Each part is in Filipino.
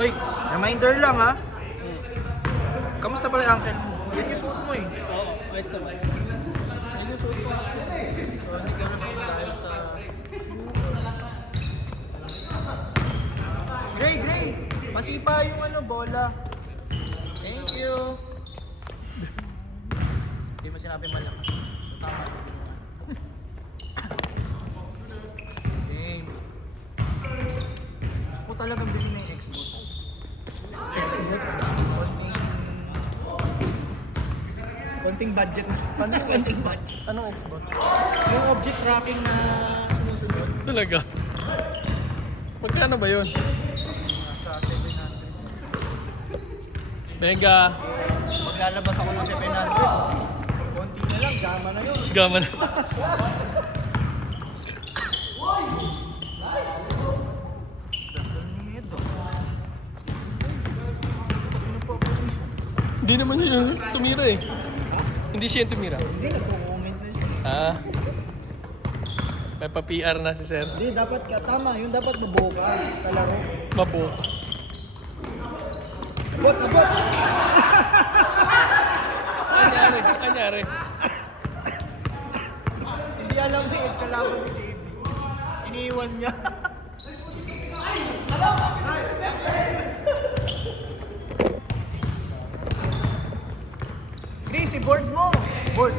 Oy, reminder lang ha. Kamusta pala yung uncle mo? Yan yung suot mo eh. Oo, ayos naman. Yan yung suot mo actually. So, hindi ka naman dahil sa shoe. Gray! Masipa yung bola. Thank you. Hindi mo sinabi malakas. So, tama. Game. Gusto ko talagang bilhin na yung Xbox. Excellent. Konting budget na. Konting budget. Anong Xbox? Yung object tracking na sumusunod. Talaga? Magkano ba yun? Nasa 700. Mega. Maglalabas ako ng 700. Konti na lang, gama na yun. Gaman. Hindi naman siya yung tumira eh. Hindi siya yung tumira. Hindi, nagko-comment na siya. Ah. May pa-PR na si sir. Hindi, dapat ka. Tama, yun dapat mabuo ka sa laro. Mapo. Abot! Anyari. Hindi alam ni Ed kalaban si JB. Iniiwan niya. Chris, i-board mo! Board!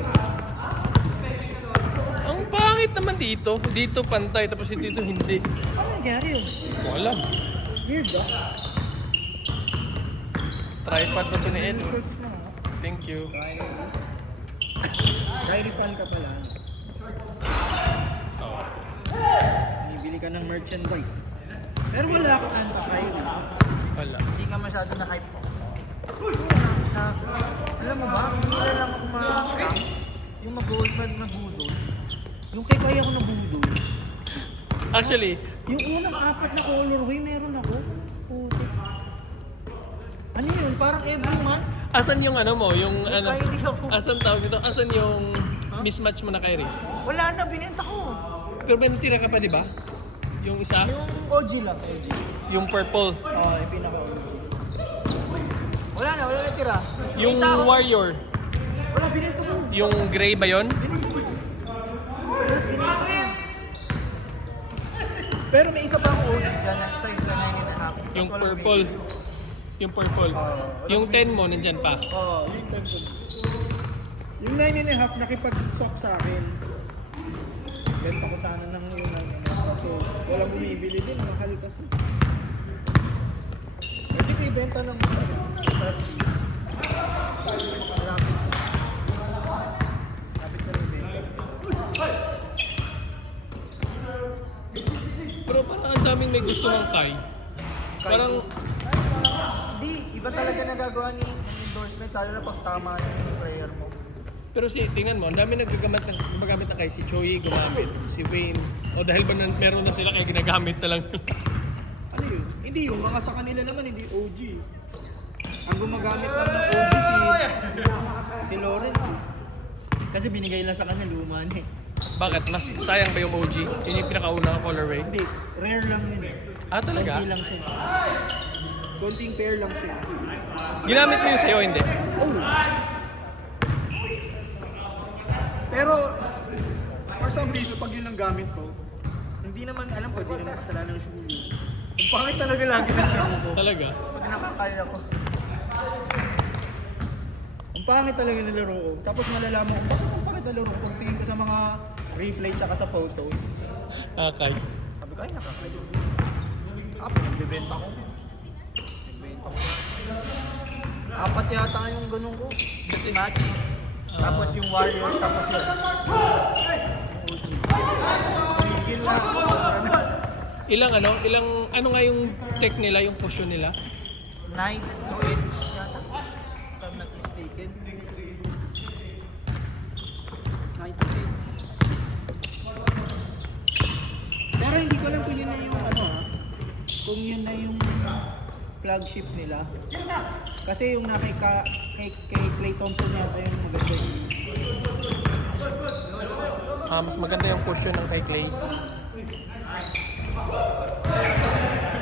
Ang pangit naman dito. Dito pantay, tapos dito hindi. Ano nangyari yun? Wala. Weird ah. Tripod ba ito ni Ed? Shorts na ah. Thank you. Kyrie fan ka pala. Oh. Bibili ka ng merchandise. Pero wala akong anti-Kyrie. Wala. Hindi ka masyado na-hype ko. Alam mo ba, bihira lang ako ma-scam. Yung mag-gold man na budol. Yung kay kaya ko na budol. Actually, Yung unang 4 na colorway, meron ako. Puto. Ano yun? Parang every month? asan yung ano mo? Yung May ano? Kyrie ako. Asan tawag dito? Asan yung mismatch mo na Kyrie? Wala na, binenta ko. Pero may natira ka pa, di ba? Yung isa? Yung OG lang, OG. Yung purple. Oo, yung pinaka-OG. Wala na tira. May Yung isa ako- warrior. Wala, binenta ko. Yung gray ba yun? Wala, binenta ko. Pero may isa pa akong OG dyan na size na 9.5. Yung Tapos walang purple. baby. Yung purple. Yung 10 mo, nandyan pa. Oo, yung 10 ko. Yung 9.5 nakipag-swap sa akin. Benta ko sana ng yung 9.5. So, walang bumibili din. Nakalipas na. Pwede ko ibenta ng Sharpie. Malapit. Malapit ko rin ibenta. Pero parang ang daming may gusto ng Kai. Parang, Di, iba talaga nagagawa ni endorsement lalo na pag tama yung prayer mo. pero tingnan mo, ang dami gumagamit ng Kai. Si Choi gumamit, si Wayne. O dahil ba meron na sila kaya ginagamit na lang. Ano yun? Hindi yung mga sa kanila naman, hindi OG. Ang gumagamit lang ng OG si Lawrence. Kasi binigay lang sa kanya luma na eh. Bakit? Mas sayang ba yung OG? Yun yung pinakaunang colorway? Hindi, rare lang yun eh. Ah, talaga? Konti lang siya. Konting pair lang siya. Ginamit mo yung sa'yo, hindi? Oh. Pero, for some reason, pag yun ang gamit ko, hindi naman alam ko, hindi naman kasalanan ng shoe. Kung pangit talaga lagi ng laro ko. Talaga? Pag nakakaya ko. Ang pangit talaga ng laro ko. Tapos malalaman ko, bakit ang pangit na laro ko? Kung tingin ko sa mga replay tsaka sa photos. Okay. Sabi ko, ay nakakaya. Nagbibenta ko. Nagbibenta ko. 4 yata yung ganun ko. Kasi match. Tapos yung Warriors, tapos yun. OG. Tumigil na ako. Ilang ano nga yung tech nila, yung cushion nila? 9 to inch yata. If I'm not mistaken. 9 to inch. Pero hindi ko alam kung yun na yung kung yun na yung flagship nila. Kasi yung kay Klay Thompson yata yung maganda yun. Mas maganda yung cushion ng kay Clay.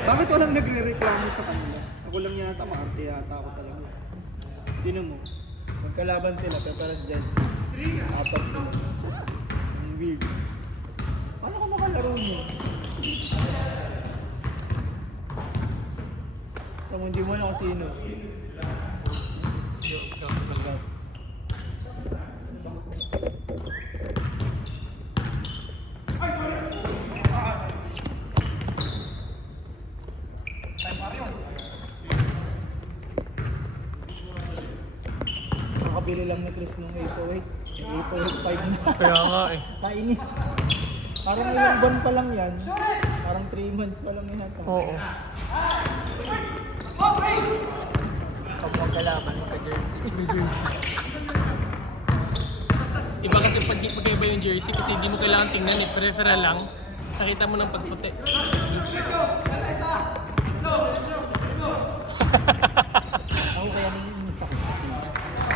Bakit walang nagre-reklamo sa kanila? Ako lang yata, maarte yata ako talaga. Tinan mo, magkalaban sila, pero parang Jensen. Apat sila. Ang weird. Paano ka makalaro mo? Kung hindi mo alam kung sino. Nakabili lang ni Chris nung 808. 808 na. Kaya nga eh. Kainis. Parang ilang buwan pa lang yan. Parang 3 months pa lang yun ata. Oo. Pag magkalaban, magka-jersey. May jersey. Iba kasi pag magkaiba yung jersey kasi hindi mo kailangan tingnan eh. Peripheral lang. Nakita mo ng pagputi. Ako kaya nanginginis ako kasi.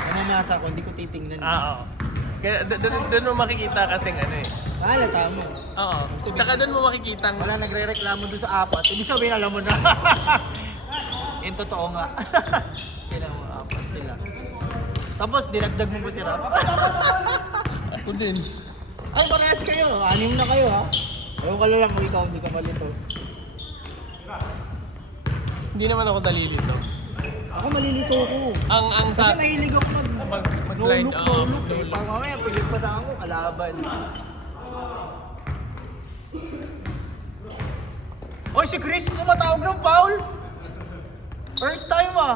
Nananasa ako, hindi ko titingnan. Oo. Kaya doon mo makikita kasing ano eh. Wala, tama. Oo. Tsaka doon mo makikita ang... Wala nagre-reklamo doon sa apat. Ibig sabihin, alam mo na. Yung totoo nga. Kailangan mo apat sila. Tapos, dinagdag mo ba si Rap? Ako din. Ay, parehas kayo. 6 na kayo ha. Ayaw ka lang kung ikaw hindi ka malito. Hindi naman ako dalilito. Ako malilito ako. Ang Kasi sa... mahilig ako Mag-blind. no look eh. Pag mamaya, pilit pa sa ako, kalaban. Oy, si Chris, tumatawag ng foul! First time ah!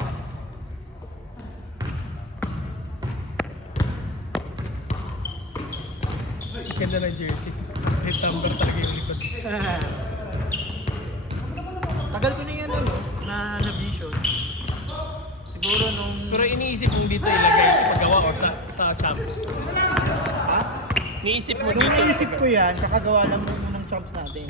Ganda ng jersey. May number talaga yung likod. Tagal ko na yan ano, na vision. Siguro nung... Pero iniisip mong dito ilagay, ipagawa ko sa champs. Ha? Iniisip mo Nung dito. naisip ko yan, kakagawa lang mo ng chomps natin.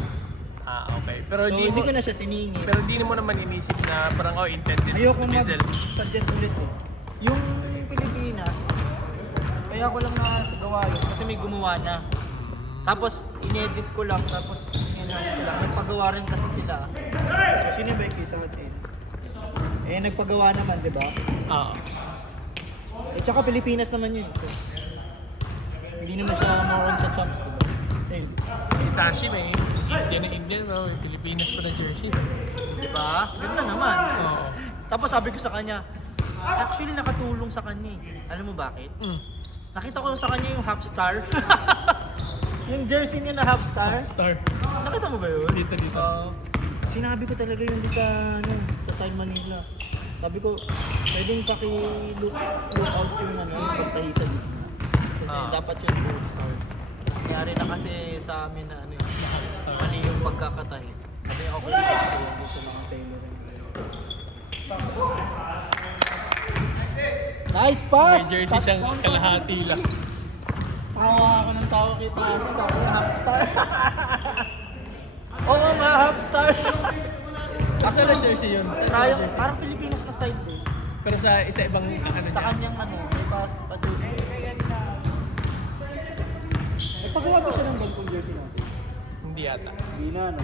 Ah, okay. Pero So, hindi hindi mo... ko na siya siningit. Pero hindi mo naman inisip na parang intended Ayoko to diesel. mag-suggest ulit eh. Yung Pilipinas, kaya ko lang nakasagawa yun kasi may gumawa na. Tapos, inedit ko lang, tapos enhance ko lang. Nagpagawa rin kasi sila. So, sino ba yung sa atin? Eh, nagpagawa naman, di ba? Oo. Eh, tsaka Pilipinas naman yun. So, hindi naman siya more on sa chomps, di ba? Ayun. Si Tashi may Indian na Indian, bro. Pilipinas pa na jersey. Di ba? Ganda naman. Oo. Tapos sabi ko sa kanya, actually nakatulong sa kanya eh. Alam mo bakit? Mm. Nakita ko sa kanya yung half star. Yung jersey niya na half star. Star. Nakita mo ba yun? Dito. Sinabi ko talaga yun dito sa Time Manila. Sabi ko, pwedeng paki-look out yung yung pagtahi sa gitna. Kasi dapat yun full star. Nangyari na kasi sa amin na Star. mali yung pagkakatahi. Sabi niya, okay, okay yan doon sa mga tailoring. Nice pass! May jersey siyang kalahati lang. Tawa ako ng tawa kay Tasha, sabi niya half star. Oo nga, half star. Asa na jersey yun? Saan na Parang, jersey? parang Pilipinas na style din. Pero sa ibang ano Sa niya. kanyang may pass pa doon. Eh, pagawa ba siya ng bagong jersey natin? Hindi yata. Hindi na, no?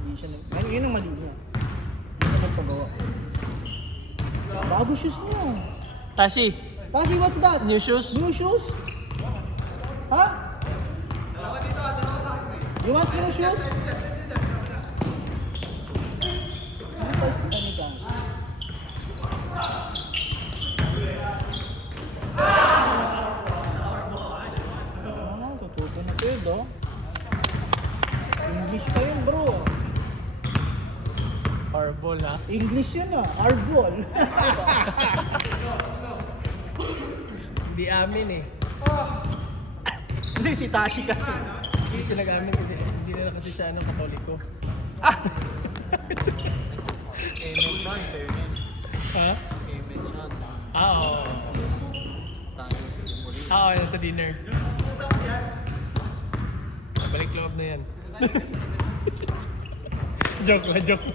Hindi siya nag... Ayun, yun ang mali niya. Hindi siya nagpagawa. Bago shoes niya. Tashi, Pagi, what's that? new shoes? New shoes? Ha? You want new shoes? Ano pa sa kanila? Ano, tututo na kayo, do? English pa yun, bro. Parball ha? English yun ah, arbol. Hindi amin eh. Hindi, si Tashi kasi. Hindi siya nag-amin kasi hindi na kasi siya katoliko. Amen siya, in fairness. Ha? Amen siya. Oo. Tayo si Muli. Oo, yun sa dinner. Balik loob na yan. Joke lang, joke.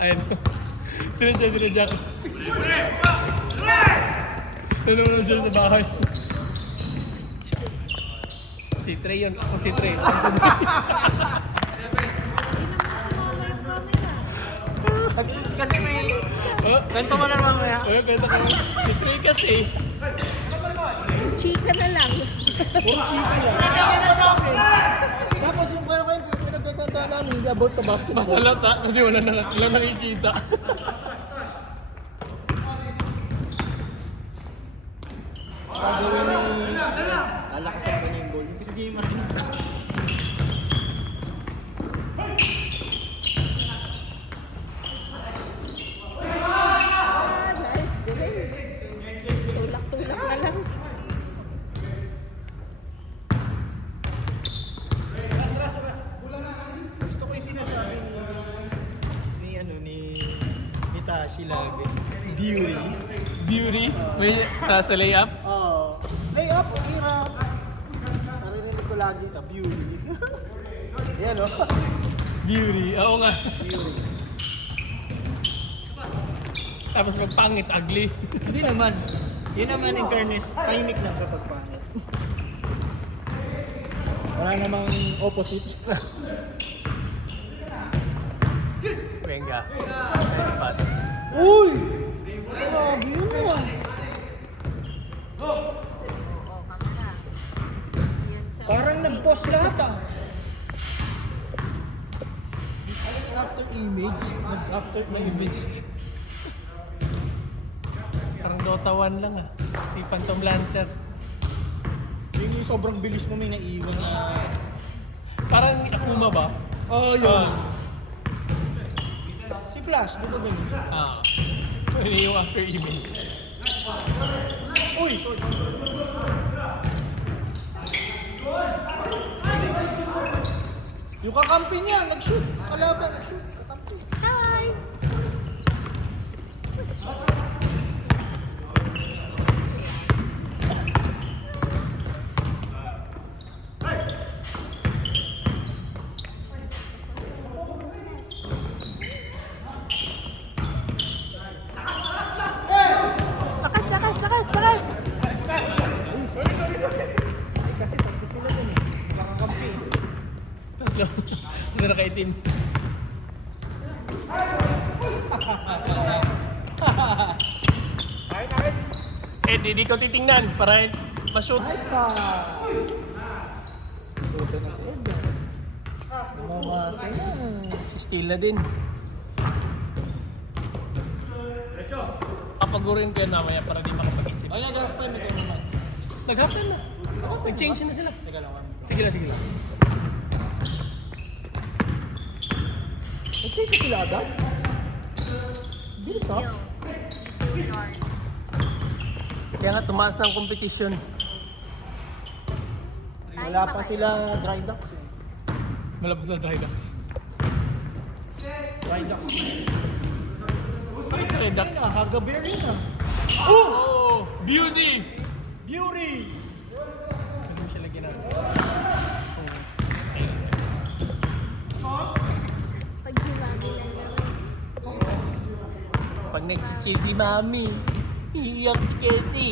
Ayun. Sinadya ko. Tulong lang dyan sa bahay. Si Trey yun. Ako si Trey. Kasi may... Oh, Kwento mo na naman kaya. kwento ko. Si Trey kasi, Chika na lang. Puro chika lang. Kaya pa namin. Tapos yung pinagkakanta namin, hindi about sa basketball. masalata kasi walang nakikita. Gagawin ni... Lalakasan ko na yung ball. Kasi di yung marinig. Ah, nice. Galing. Tulak-tulak na lang. Gusto ko yung sinasabi ni Tashi lagi. Beauty. Beauty, may sa layup. Oo. Layup, ang hirap. Narinig ko lagi ka, beauty. Yan o. Beauty, oo nga. Tapos magpangit, ugly. Hindi naman. Yun naman in fairness, tahimik lang kapag pangit. Wala namang opposite. Venga. Nice pass. Uy! Grabe yun ah. Oo, kamera. Yan sa... Parang nag-post lahat ah. Ano yung after image? Nag-after image. Parang Dota 1 lang ah. Si Phantom Lancer. Yung sobrang bilis mo may naiwan na... Parang Akuma ba? Oh, yun. Si Flash, di ba ganun? Ah. Pwede yung after image. Uy! Sorry. Yung kakampi niya, nag-shoot. Kalaban, nag-shoot. Kakampi. Hi! Lakas! Eh, kasi tatlo sila dun eh. Mga kakampi. Tatlo. Sino nakaitim? Eh, di ko titingnan para ma-shoot. Nice pa! Tuto na si Edgar. Mamasa na. Si Steal na din. Papagurin ko yan mamaya para di makapag-isip. Ay, nag-half time ito naman. Nag-halftime na. Nag-change na sila. Teka lang, one. Sige lang. Nag-change na sila agad? Bilis ha? Kaya nga tumaas ng competition. Wala pa sila dry ducks eh. Malapit na Dry Ducks. Dry ducks. Bakit Dry Ducks? Ayun na, Hagaberry na. Oh! Beauty! Beauty! Hindi mo siya lagyan na. Pag si Mami lang naman. Pag nag-cheer si Mami, iyak si Ketty.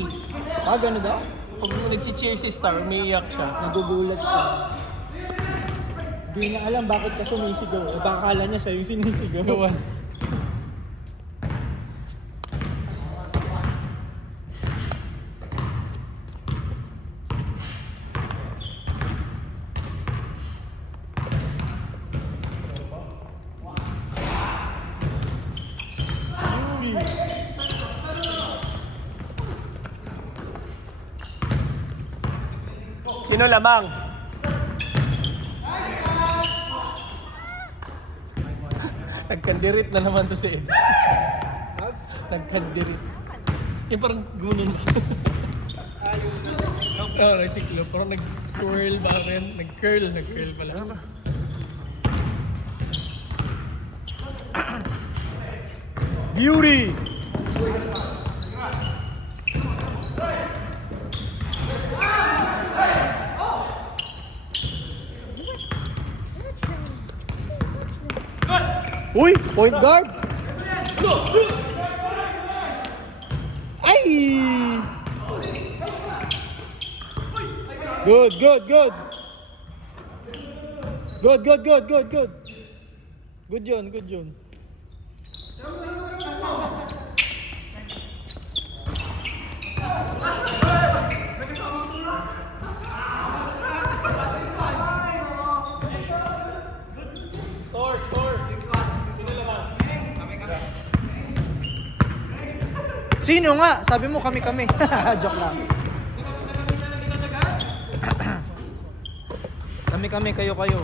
Ah, gano'n daw? Pag nag-cheer si Star, umiiyak siya. Nagugulat siya. Hindi niya alam bakit ka sumisigaw. Eh, baka akala niya siya yung sinisigaw. Gawan. Beauty! Sino lamang? Nagkandirit na naman to si Ed. Nagkandirit. Yung parang gumanon ba? Oo, nagtiklo. Parang nag-curl ba rin? Nag-curl pala. Beauty! Uy! Point guard! Ay! Good, good, good! Good, good, good, good, good! Good yun, good yun. Score! Sino naman? Sino nga? Sabi mo kami-kami. Joke lang. Kami-kami, kayo-kayo.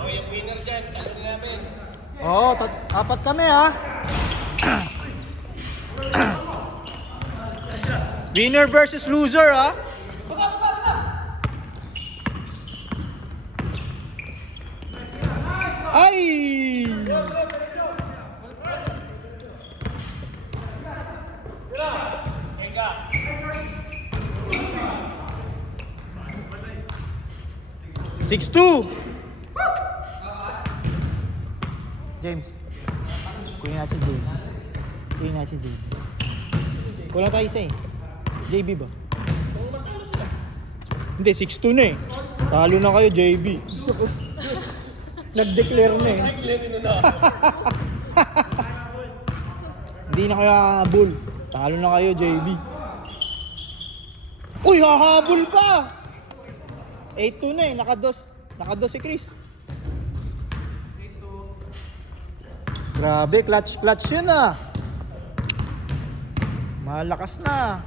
Oh, yung winner dyan. Talo na namin. Oo, apat kami ha. Winner versus loser ha. Ay! Eka. 6-2! James. Kunin natin si JB. Kunin natin si JB. Kulang tayo isa eh. JB ba? Hindi, 6-2 na eh. Talo na kayo, JB. Nag-declare na eh. Hindi na kayo hahabol. Talo na kayo, JB. Uy, hahabol pa! 8-2 na eh. Nakados si Chris. Grabe, clutch yun ah. Malakas na.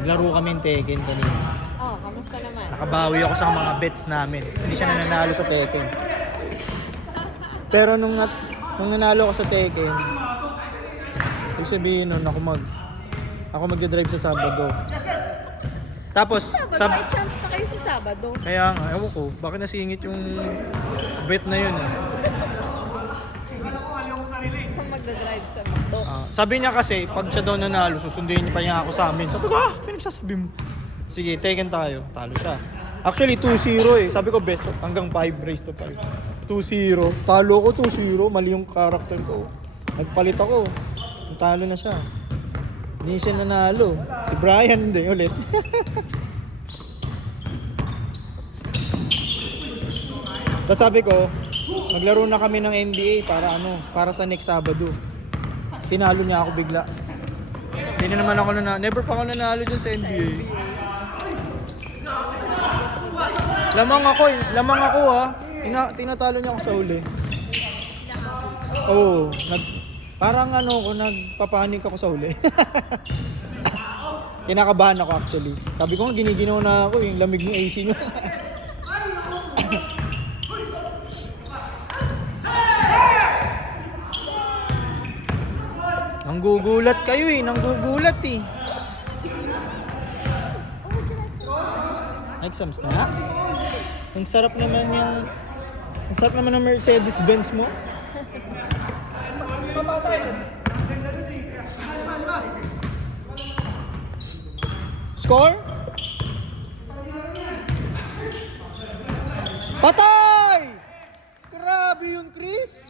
Naglaro kami ng Tekken kanina. Oh, kamusta naman? Nakabawi ako sa mga bets namin. Kasi hindi siya nananalo sa Tekken. Pero nung nanalo ako sa Tekken, ibig sabihin nun ako magdadrive sa Sabado. Tapos, Sabado, may chance na kayo sa Sabado. kaya nga, ewan ko, bakit nasingit yung bet na yun eh. Kung magdadrive sa McDo. Sabi niya kasi, pag siya daw nanalo, susundin niya pa niya ako sa amin. Sabi ko, pinagsasabi mo. Sige, Tekken tayo. Talo siya. Actually, 2-0 eh. Sabi ko, best hanggang 5, race to 5. 2-0. Talo ko 2-0. Mali yung character ko. Nagpalit ako. Talo na siya. Hindi siya nanalo. Si Brian hindi ulit. Tapos sabi ko, maglaro na kami ng NBA para sa next Sabado. Tinalo niya ako bigla. Hindi na naman ako never pa ako nanalo dyan sa NBA. Lamang ako ha. Tinatalo niya ako sa uli. Oo, parang nagpapanik ako sa uli. Kinakabahan ako actually. Sabi ko nga giniginaw na ako yung lamig ng AC niyo. Nanggugulat kayo eh, nanggugulat eh. Like some snacks? Ang sarap naman ng Mercedes-Benz mo. Score? Patay! Grabe yun, Chris.